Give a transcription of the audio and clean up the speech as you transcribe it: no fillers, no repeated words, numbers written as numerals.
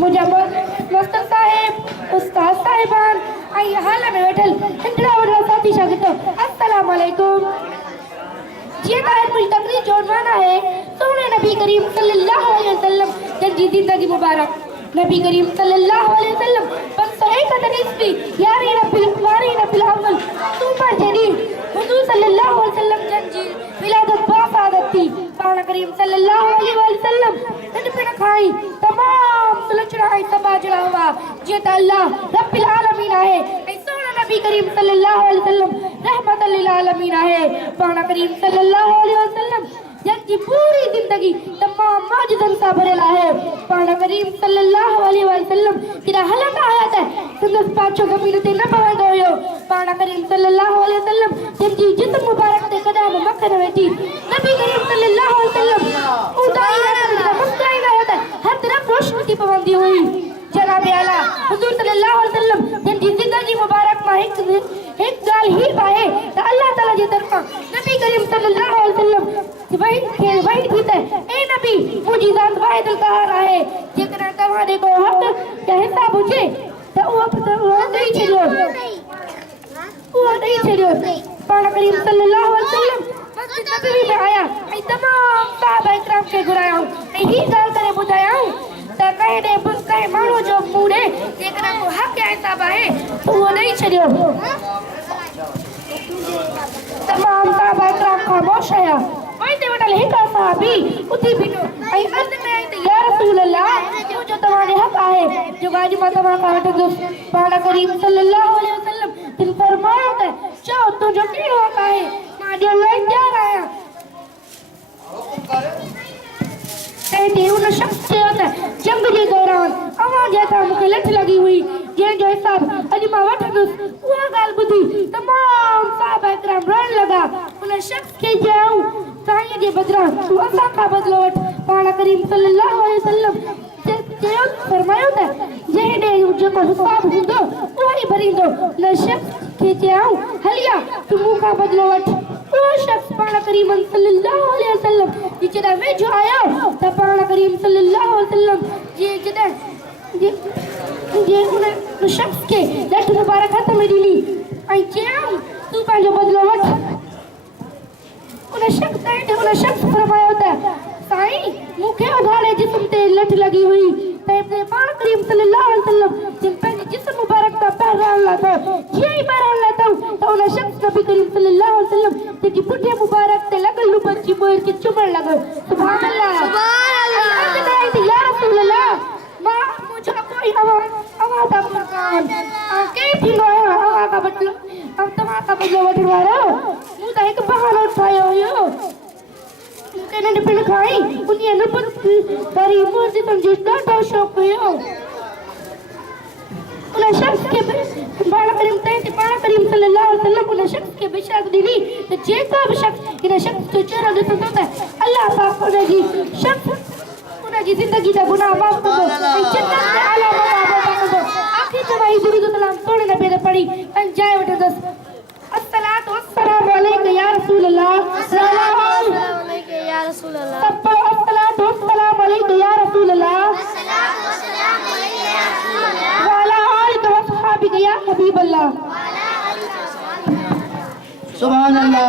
मुजबर master साहेब उस्ताद साहिबान आई हाल में बैठल हिंदरा और साथी शागिर्दों अस्सलाम वालेकुम ये तारीख मुझे तकरीर जोड़ माना है सोने नबी करीम सल्लल्लाहु अलैहि वसल्लम जल्दी जिंदगी मुबारक नबी करीम सल्लल्लाहु अलैहि वसल्लम पर सही कदर इसकी यारी नफिल अव्वल सुपर जदीद हुजूर सल्लल्लाहु अलैहि वसल्लम जंजी विलादत बासादत थी पाना करीम सल्लल्लाहु अलैहि वसल्लम नबी ने खाई तमाम सुलझना है तबाजला हुआ जे अल्लाह रब्बिल आलमीन है ऐसा नबी करीम सल्लल्लाहु अलैहि वसल्लम रहमतल लिल आलमीन है पाना करीम सल्लल्लाहु अलैहि वसल्लम जंजी पूरी जिंदगी तमाम मौजूदन सा भरेला है पाना करीम सल्लल्लाहु अलैहि वसल्लम किरा हलक आयत है सुंदर पांचों कबीरते न पवंदो हो पाना करीम सल्लल्लाहु अलैहि वसल्लम जंजी जिस्म मुबारक ते कदम मक्का वेठी नबी करीम सल्लल्लाहु अलैहि वसल्लम उदाई रहता मुस्कुराई रहता हर तरफ रोशनी की पवंदी हुई जनाब आला हुजूर सल्लल्लाहु अलैहि वसल्लम जंजी जिंदगी मुबारक मा एक गाल ही पाए तो अल्लाह ताला जी तरफा नबी करीम सल्लल्लाहु अलैहि वसल्लम वही थीते ए नबी मुझी जात वाहिदुल कहार है जेकरा तवारे को हक या हिसाब हुजे तो वो नहीं छड़ियो पाना करीम सल्लल्लाहु अलैहि वसल्लम मस्जिद नबवी में आया ऐ तमाम साहबा इकराम के घुराया ऐ ही गाल करे बुझाया ता कहे दे बुस कहे मानो जो मूड़े जेकरा को हक या हिसाब है तो वो नहीं छड़ियो तमाम साहबा इकराम खामोश है वही ते वटल हिका साहबी उठी बिनो आई अर्द में आई ते या रसूल अल्लाह जो तुम्हारे हक आहे जो गाजी माता मा का वटो पाना करीम सल्लल्लाहु अलैहि वसल्लम तिन फरमाया है चाहो तो जो की हक आहे मां दे लई जा आया ते उन शख्स से होता जंग के दौरान आवाज आता मुके लठ लगी हुई जे जो हिसाब अज मां वठदुस वो गाल बुधी तमाम साहबा इकराम रण लगा उन शख्स के जाऊं साईं जे बदरा तू असा का बदलो वठ पाना करीम सल्लल्लाहु अलैहि वसल्लम जे फरमायो था जे दे जो को हिसाब हुंदो वही भरिंदो न शख्स के जाऊं हलिया तू मुका बदलो वठ वो शख्स पाना करीम सल्लल्लाहु अलैहि वसल्लम जिदा वे जो आया त पाना करीम सल्लल्लाहु अलैहि वसल्लम जे जिदा जे उन शख्स के लठ मुबारक हाथ में दिली आई जाऊं तू पाजो बदलो वठ उन शख्स फरमाया होता साईं मुखे उघाड़े जिस्म ते लठ लगी हुई ते पाक करीम सल्लल्लाहु अलैहि वसल्लम जिन पे जिस्म मुबारक का पहरान लाता यही पहरान लाता तो उन शख्स नबी करीम सल्लल्लाहु अलैहि वसल्लम ते की पुठे मुबारक ते लगल बच्ची मोर के चुमण लगो सुभान अल्लाह या रसूल अल्लाह मां मुझे कोई आवाज आप मकान के थी हवा का बदलो अब तमा का बदलो वठवारो मु त एक बहानो उठायो यो केने ने पिन खाई उन्हें न बरी मोर तो जिसका तो शौक हो उन शख्स के बाला करीम ते पाना करीम सल्लल्लाहु अलैहि वसल्लम उन शख्स के बिशाक दिली तो जे का शख्स इन शख्स तो चेहरा दे सकता है अल्लाह पाक उनकी शख्स उनकी जिंदगी का गुनाह माफ कर दो जन्नत में आला मकाम दो आखिर दवाई दुरूद सलाम तोड़े नबी ने पढ़ी अन जाए उठे दस अस्सलातु वस्सलामु अलैका या रसूल अल्लाह सल्लल्लाहु अलैहि या रसूल अल्लाह अस्सलातु वस्सलामु अलैका या रसूल अल्लाह अस्सलातु वस्सलामु अलैका या रसूल अल्लाह व अला आलिका व अस्हाबिका या हबीब अल्लाह सुभान अल्लाह।